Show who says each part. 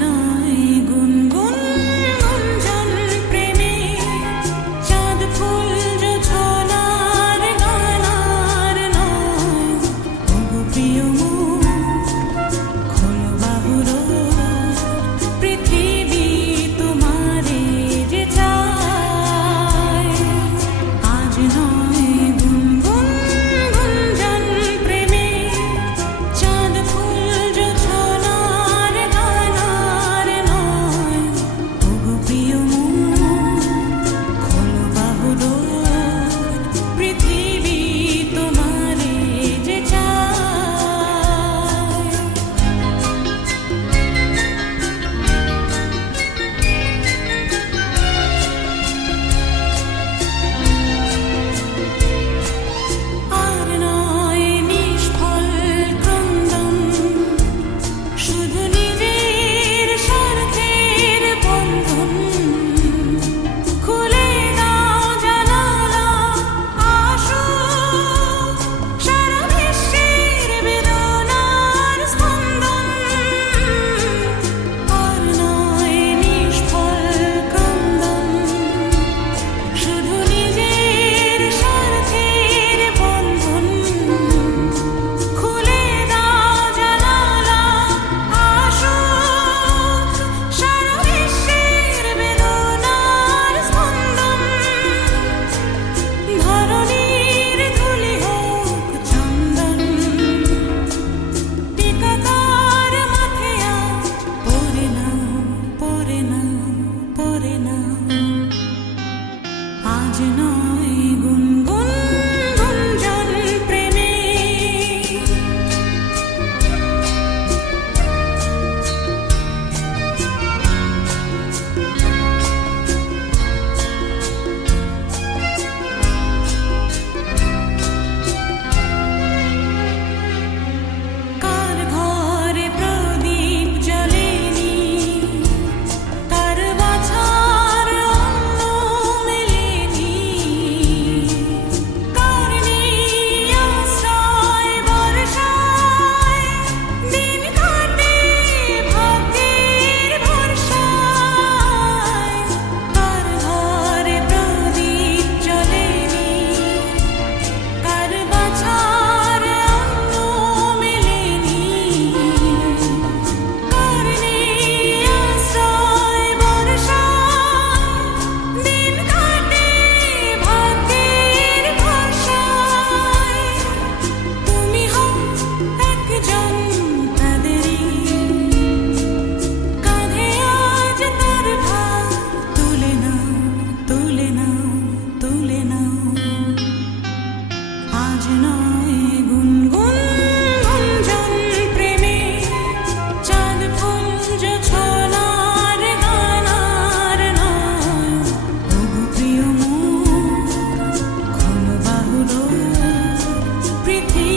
Speaker 1: know. Morena. everything